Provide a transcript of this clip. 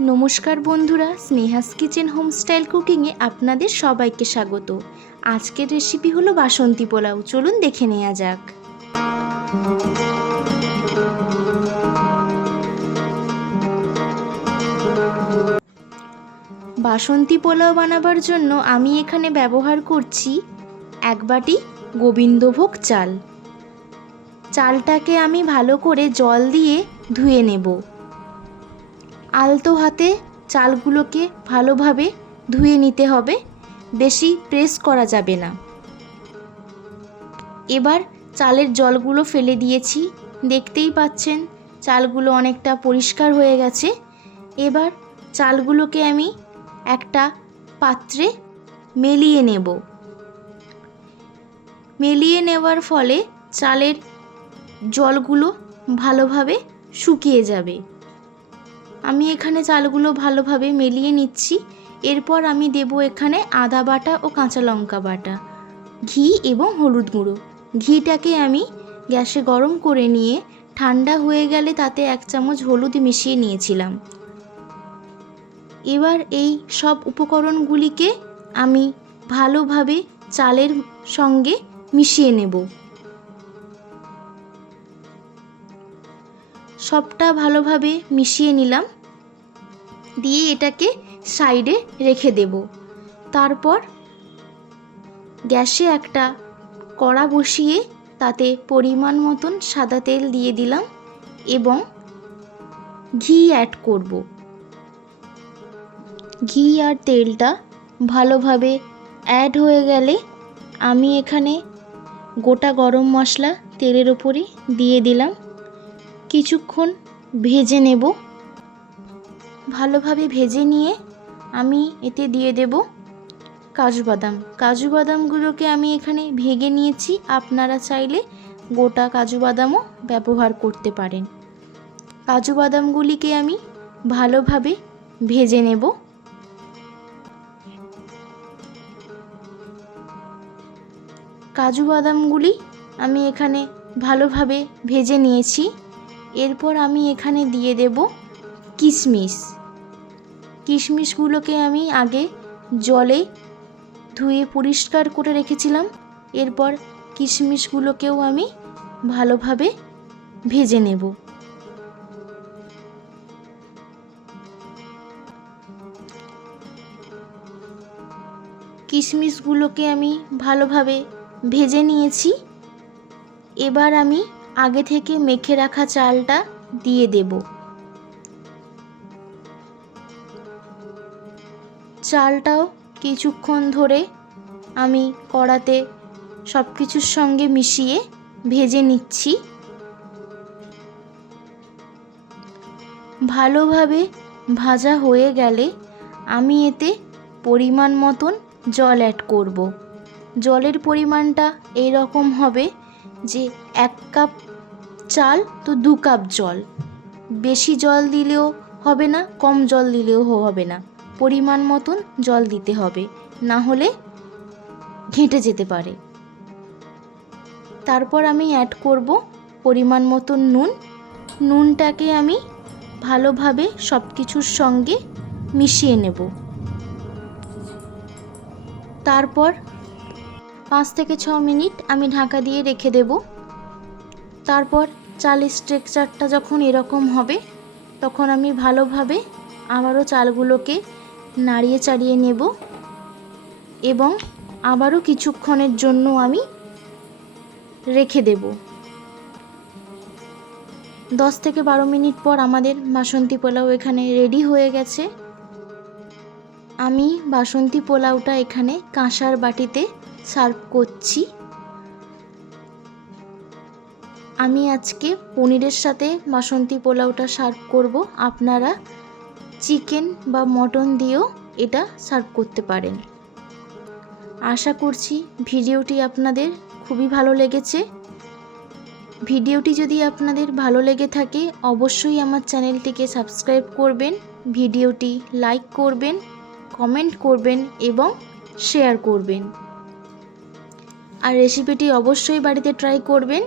নমস্কার বন্ধুরা, স্নেহাস kitchen home style কুকিংয়ে আপনাদের সবাইকে স্বাগত। আজকের রেসিপি হলো বাসন্তী পোলাও। চলুন দেখে নেওয়া যাক। বাসন্তী পোলাও বানাবার জন্য আমি এখানে ব্যবহার করছি 1 বাটি গোবিন্দভোগ চাল। চালটাকে আমি ভালো করে জল দিয়ে ধুয়ে নেব। আলতো হাতে চালগুলোকে ভালোভাবে ধুয়ে নিতে হবে, বেশি প্রেস করা যাবে না। এবার চালের জলগুলো ফেলে দিয়েছি, দেখতেই পাচ্ছেন চালগুলো অনেকটা পরিষ্কার হয়ে গেছে। এবার চালগুলোকে আমি একটা পাত্রে মেলিয়ে নেব। মেলিয়ে নেওয়ার ফলে চালের জলগুলো ভালোভাবে শুকিয়ে যাবে। আমি এখানে চালগুলো ভালোভাবে মেলিয়ে নিচ্ছি। এরপর আমি দেব এখানে আদা বাটা ও কাঁচা লঙ্কা বাটা, ঘি এবং হলুদ গুঁড়ো। ঘিটাকে আমি গ্যাসে গরম করে নিয়ে ঠান্ডা হয়ে গেলে তাতে 1 চামচ হলুদ মিশিয়ে নিয়েছিলাম। এবার এই সব উপকরণগুলিকে আমি ভালোভাবে চালের সঙ্গে মিশিয়ে নেব। সবটা ভালোভাবে মিশিয়ে নিলাম, দিয়ে এটাকে সাইডে রেখে দেব। তারপর গ্যাসে একটা কড়া বসিয়ে তাতে পরিমাণ মতন সাদা তেল দিয়ে দিলাম এবং ঘি অ্যাড করব। ঘি আর তেলটা ভালোভাবে অ্যাড হয়ে গেলে আমি এখানে গোটা গরম মশলা তেলের ওপরে দিয়ে দিলাম। কিছুক্ষণ ভেজে নেব। ভালোভাবে ভেজে নিয়ে আমি এতে দিয়ে দেব কাজু বাদাম। কাজু বাদামগুলোকে আমি এখানে ভেঙে নিয়েছি, আপনারা চাইলে গোটা কাজু বাদামও ব্যবহার করতে পারেন। কাজু বাদামগুলিকে আমি ভালোভাবে ভেজে নেব। কাজু বাদামগুলি আমি এখানে ভালোভাবে ভেজে নিয়েছি। এরপর আমি এখানে দিয়ে দেব কিশমিশ। কিশমিশগুলোকে আমি আগে জলে ধুয়ে পরিষ্কার করে রেখেছিলাম। এরপর কিশমিশগুলোকেও আমি ভালোভাবে ভেজে নেব। কিশমিশগুলোকে আমি ভালোভাবে ভেজে নিয়েছি। এবার আমি আগে থেকে মেখে রাখা চালটা দিয়ে দেব। চালটাও কিছুক্ষণ ধরে আমি কড়াতে সব কিছুর সঙ্গে মিশিয়ে ভেজে নিচ্ছি। ভালোভাবে ভাজা হয়ে গেলে আমি এতে পরিমাণ মতন জল অ্যাড করব। জলের পরিমাণটা এই রকম হবে যে 1 কাপ চাল তো 2 কাপ জল। বেশি জল দিলেও হবে না, কম জল দিলেও হবে না, পরিমাণ মতন জল দিতে হবে, না হলে ঘেঁটে যেতে পারে। তারপর আমি অ্যাড করব পরিমাণ মতন নুন। নুনটাকে আমি ভালোভাবে সব কিছুর সঙ্গে মিশিয়ে নেব। তারপর 5 থেকে 6 মিনিট আমি ঢাকা দিয়ে রেখে দেব। তারপর চালের স্ট্রাকচারটা যখন এরকম হবে তখন আমি ভালোভাবে আবারও চালগুলোকে নাড়িয়ে চাড়িয়ে নেব এবং আবারও কিছুক্ষণের জন্য আমি রেখে দেব। 10 থেকে 12 মিনিট পর আমাদের বাসন্তী পোলাও এখানে রেডি হয়ে গেছে। আমি বাসন্তী পোলাওটা এখানে কাঁসার বাটিতে সার্ভ করছি। আমি আজকে পনিরের সাথে বাসন্তী পোলাওটা সার্ভ করব। আপনারা চিকেন বা মটন দিয়েও এটা সার্ভ করতে পারেন। আশা করছি ভিডিওটি আপনাদের খুবই ভালো লেগেছে। ভিডিওটি যদি আপনাদের ভালো লেগে থাকে অবশ্যই আমার চ্যানেলটিকে সাবস্ক্রাইব করবেন, ভিডিওটি লাইক করবেন, কমেন্ট করবেন এবং শেয়ার করবেন। আর রেসিপিটি অবশ্যই বাড়িতে ট্রাই করবেন।